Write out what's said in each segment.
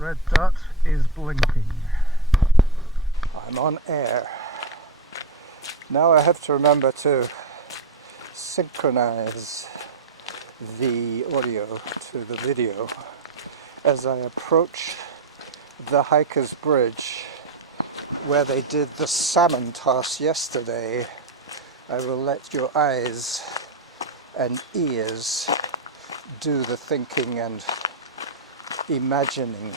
red dot is blinking. I'm on air. Now I have to remember to synchronize the audio to the video as I approach the Hiker's Bridge where they did the salmon toss yesterday. I will let your eyes and ears do the thinking and imagining.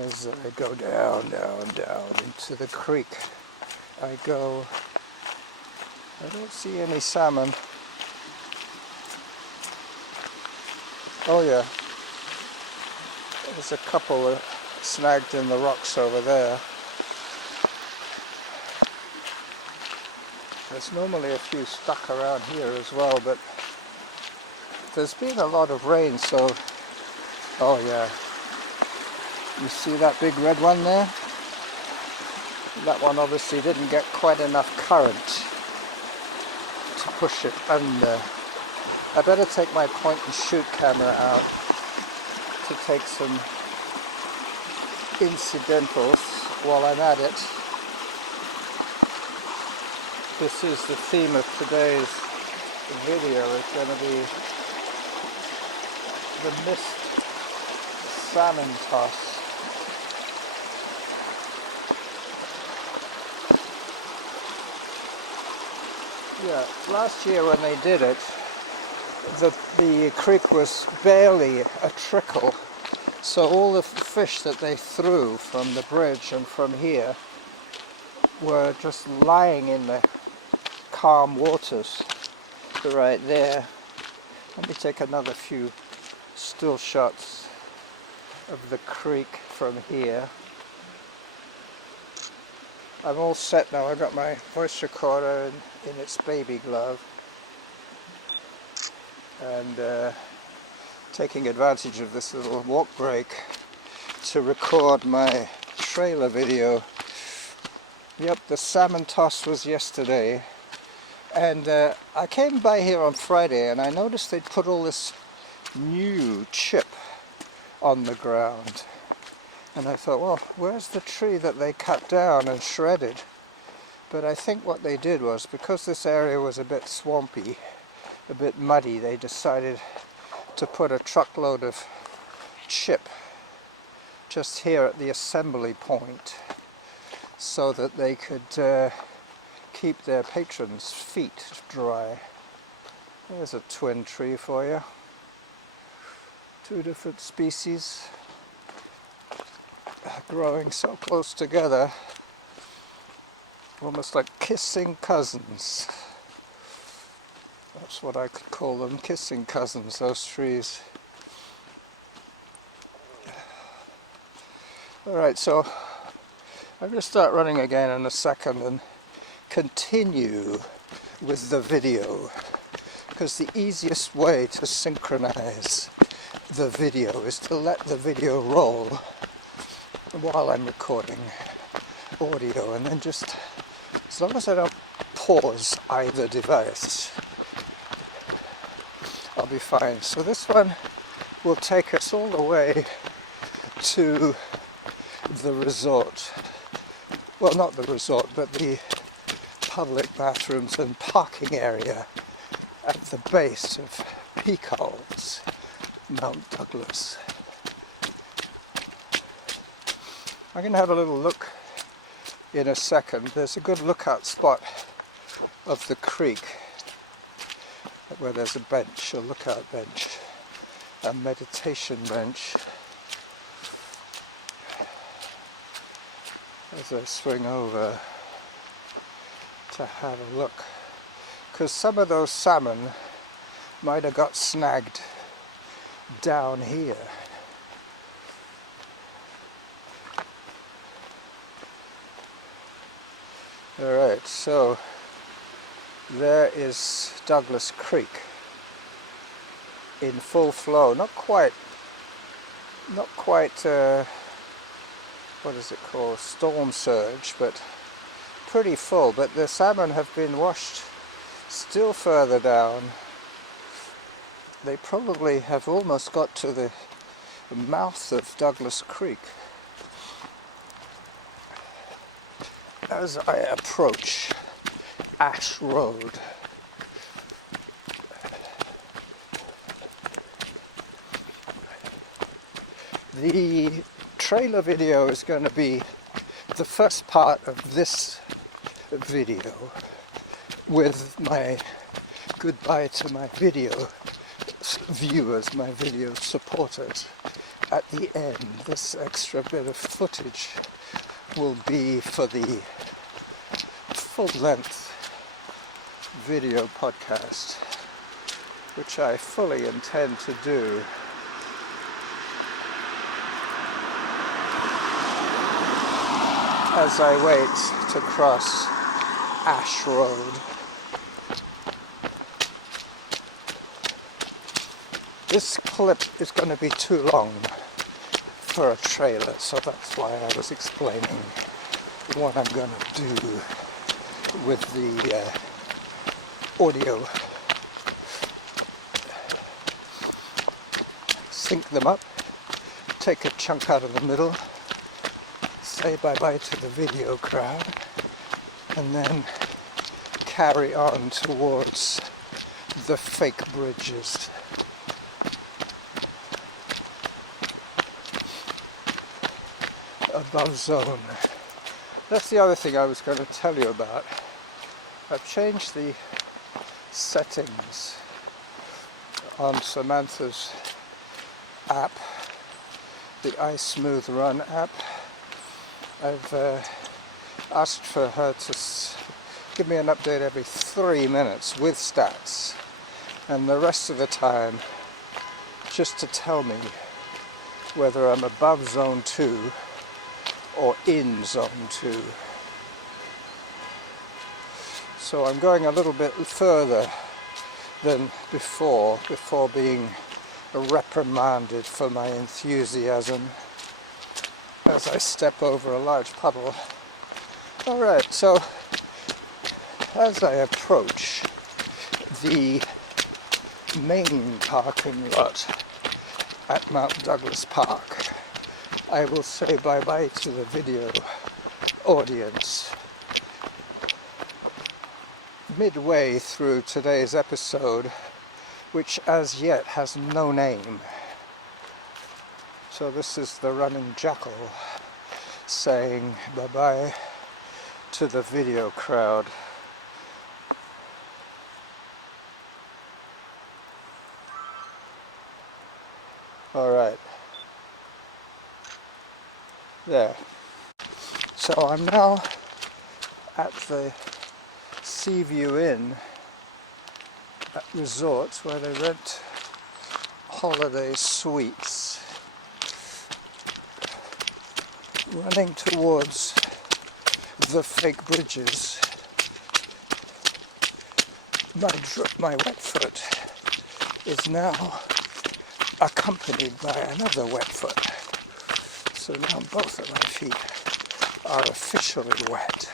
As I go down into the creek, I don't see any salmon. Oh yeah, there's a couple snagged in the rocks over there. There's normally a few stuck around here as well, but there's been a lot of rain, so... Oh yeah. You see that big red one there? That one obviously didn't get quite enough current to push it under. I better take my point and shoot camera out to take some incidentals while I'm at it. This is the theme of today's video. It's going to be the missed salmon toss. Yeah, last year when they did it, the creek was barely a trickle, so all the fish that they threw from the bridge and from here were just lying in the calm waters right there. Let me take another few still shots of the creek from here. I'm all set now. I've got my voice recorder in its baby glove, and taking advantage of this little walk break to record my trailer video. Yep, the salmon toss was yesterday, and I came by here on Friday and I noticed they'd put all this new chip on the ground, and I thought, well, where's the tree that they cut down and shredded? But I think what they did was, because this area was a bit swampy, a bit muddy, they decided to put a truckload of chip just here at the assembly point so that they could keep their patrons' feet dry. There's a twin tree for you. Two different species growing so close together, almost like kissing cousins. That's what I could call them, kissing cousins, those trees. Alright, so I'm going to start running again in a second and continue with the video, because the easiest way to synchronize the video is to let the video roll while I'm recording audio, and then just, as long as I don't pause either device, I'll be fine. So this one will take us all the way to the resort. Well, not the resort, but the public bathrooms and parking area at the base of Peak Hulls, Mount Douglas. I'm going to have a little look in a second. There's a good lookout spot of the creek where there's a bench, a lookout bench, a meditation bench. As I swing over to have a look, because some of those salmon might have got snagged down here. Alright, so there is Douglas Creek in full flow. Not quite what is it called, storm surge, but pretty full. But the salmon have been washed still further down they probably have almost got to the mouth of Douglas Creek as I approach Ash Road. The trailer video is going to be the first part of this video with my goodbye to my video viewers, my video supporters. At the end, this extra bit of footage will be for the full-length video podcast, which I fully intend to do as I wait to cross Ash Road. This clip is going to be too long for a trailer, so that's why I was explaining what I'm going to do with the audio. Sync them up, take a chunk out of the middle, say bye-bye to the video crowd, and then carry on towards the fake bridges. Above zone. That's the other thing I was going to tell you about. I've changed the settings on Samantha's app, the iSmooth Run app. I've asked for her to give me an update every 3 minutes with stats, and the rest of the time just to tell me whether I'm above zone 2 or in zone 2. So I'm going a little bit further than before being reprimanded for my enthusiasm as I step over a large puddle. Alright, so as I approach the main parking lot at Mount Douglas Park, I will say bye-bye to the video audience. Midway through today's episode, which as yet has no name. So this is the running jackal saying bye-bye to the video crowd. Alright. There. So I'm now at the Seaview Inn at resorts where they rent holiday suites. Running towards the fake bridges. My wet foot is now accompanied by another wet foot. So now both of my feet are officially wet.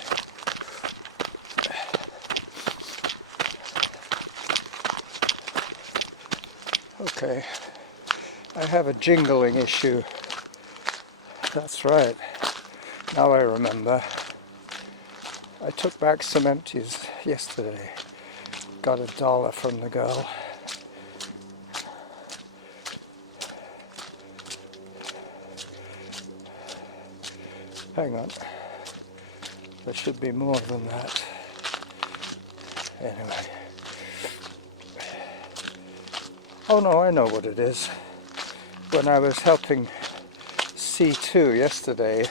Okay, I have a jingling issue. That's right, now I remember. I took back some empties yesterday. Got $1 from the girl. Hang on, there should be more than that. Anyway. Oh no, I know what it is. When I was helping C2 yesterday,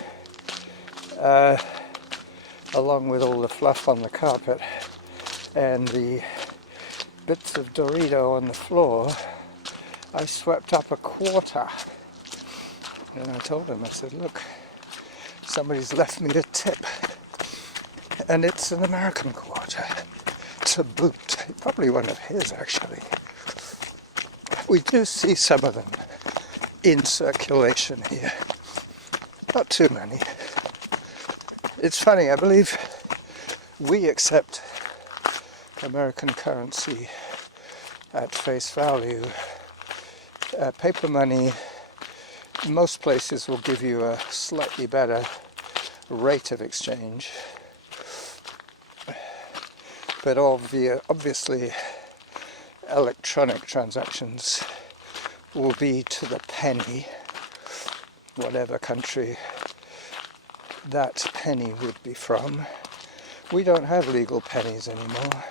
along with all the fluff on the carpet and the bits of Dorito on the floor, I swept up a quarter. And I told him, I said, look, somebody's left me a tip, and it's an American quarter to boot. Probably one of his, actually. We do see some of them in circulation here. Not too many. It's funny, I believe we accept American currency at face value. Paper money, most places will give you a slightly better rate of exchange, but obviously electronic transactions will be to the penny, whatever country that penny would be from. We don't have legal pennies anymore.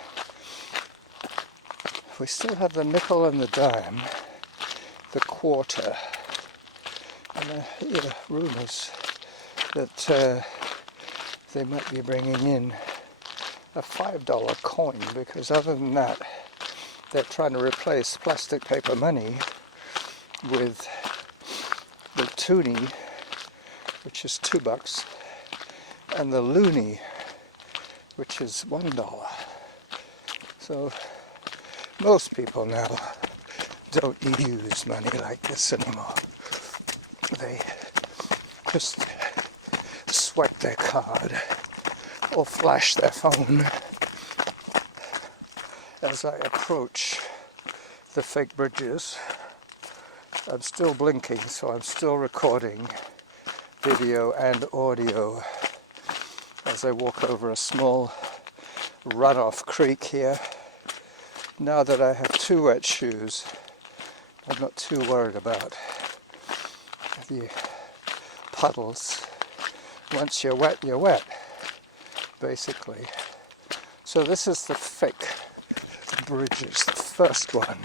We still have the nickel and the dime, the quarter, and I hear rumours that they might be bringing in a $5 coin, because other than that they're trying to replace plastic paper money with the toonie, which is $2, and the loonie, which is $1. So most people now don't use money like this anymore. They just swipe their card or flash their phone. As I approach the fake bridges, I'm still blinking, so I'm still recording video and audio as I walk over a small runoff creek here. Now that I have 2 wet shoes, I'm not too worried about the puddles. Once you're wet, basically. So this is the fake bridges, the first one.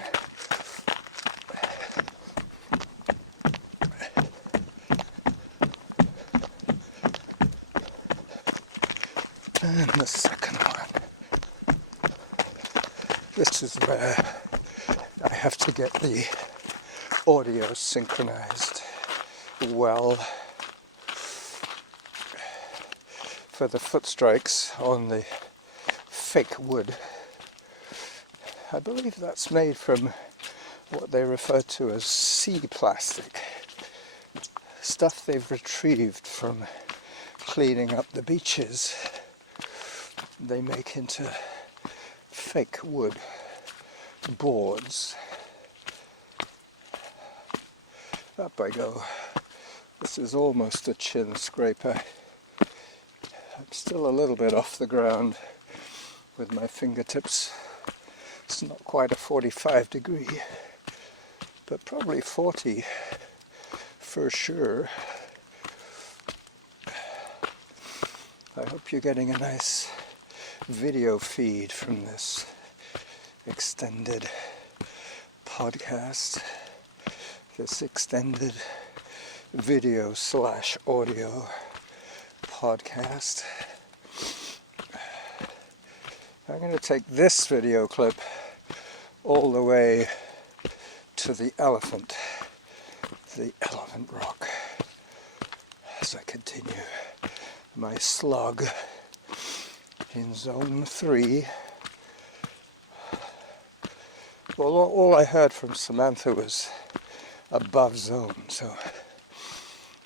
And the second one. This is where I have to get the audio synchronized well for the foot strikes on the fake wood. I believe that's made from what they refer to as sea plastic, stuff they've retrieved from cleaning up the beaches. They make into fake wood boards. Up I go. This is almost a chin scraper. I'm still a little bit off the ground with my fingertips. It's not quite a 45 degree, but probably 40 for sure. I hope you're getting a nice video feed from this extended podcast, this extended video / audio podcast. I'm going to take this video clip all the way to the elephant rock, as I continue my slog in zone 3. Well, all I heard from Samantha was above zone, so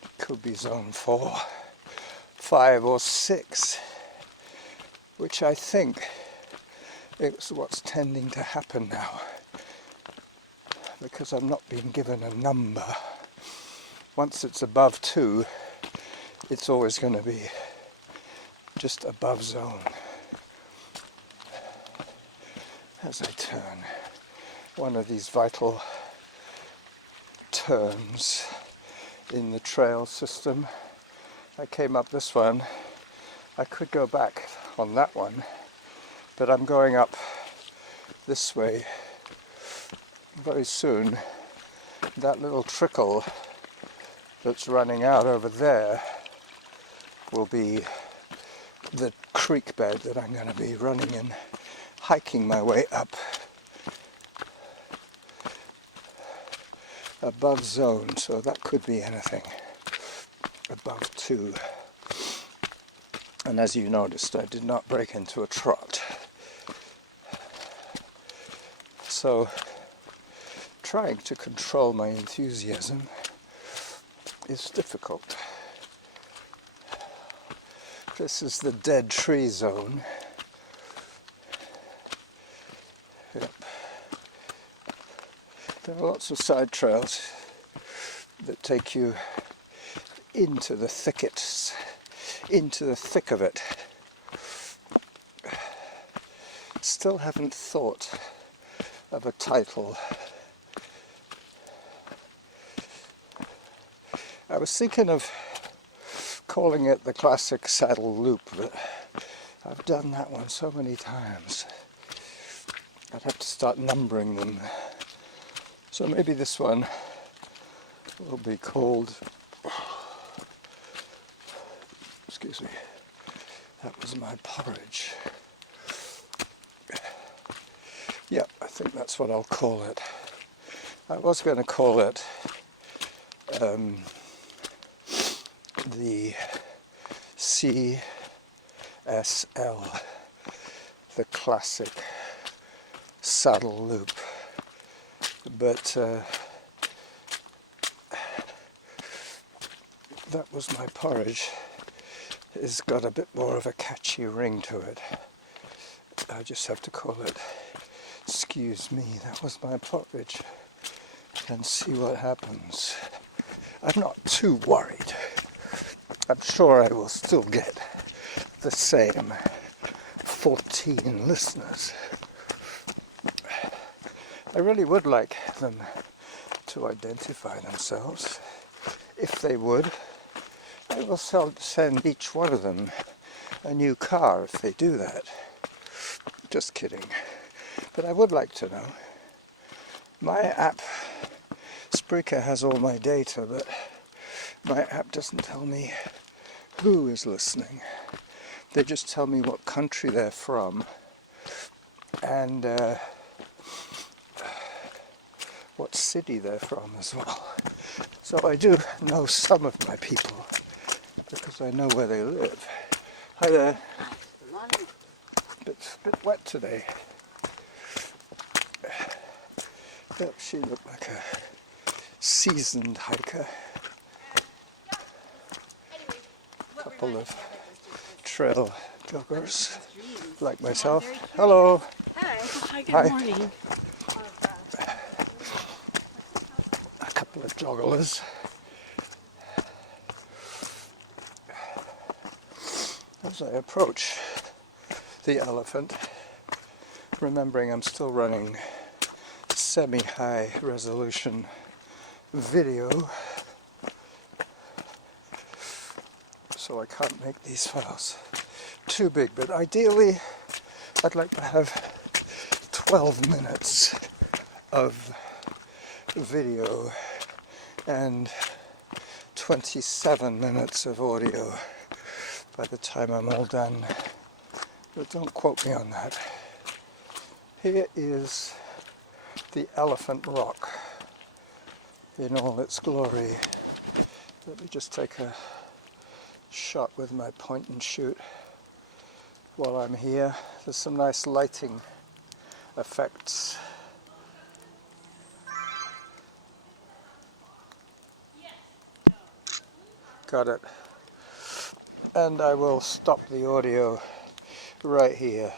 it could be zone 4, 5 or 6, which I think is what's tending to happen now, because I'm not being given a number. Once it's above 2, it's always going to be just above zone. As I turn one of these vital turns in the trail system, I came up this one. I could go back on that one, but I'm going up this way very soon. That little trickle that's running out over there will be the creek bed that I'm going to be running in, hiking my way up above zone, so that could be anything above 2. And as you noticed, I did not break into a trot. So trying to control my enthusiasm is difficult. This is the dead tree zone. Yep. There are lots of side trails that take you into the thickets, into the thick of it. Still haven't thought of a title. I was thinking of calling it the classic saddle loop, but I've done that one so many times. I'd have to start numbering them. So maybe this one will be called, excuse me, that was my porridge. Yeah, I think that's what I'll call it. I was going to call it the CSL, the classic saddle loop, but that was my porridge. It's got a bit more of a catchy ring to it. I just have to call it "Excuse me, that was my porridge," and see what happens. I'm not too worried. I'm sure I will still get the same 14 listeners. I really would like them to identify themselves. If they would, I will send each one of them a new car if they do that. Just kidding. But I would like to know. My app, Spreaker, has all my data, but my app doesn't tell me who is listening. They just tell me what country they're from and what city they're from as well. So I do know some of my people because I know where they live. Hi there. Good morning. Bit wet today. Yep, she looked like a seasoned hiker. Couple of trail joggers like myself. Hello. Hi, good Hi. morning. A couple of jogglers. As I approach the elephant, remembering I'm still running semi-high resolution video, so I can't make these files too big, but ideally I'd like to have 12 minutes of video and 27 minutes of audio by the time I'm all done, but don't quote me on that. Here is the Elephant Rock in all its glory. Let me just take a shot with my point and shoot while I'm here. There's some nice lighting effects. Got it. And I will stop the audio right here.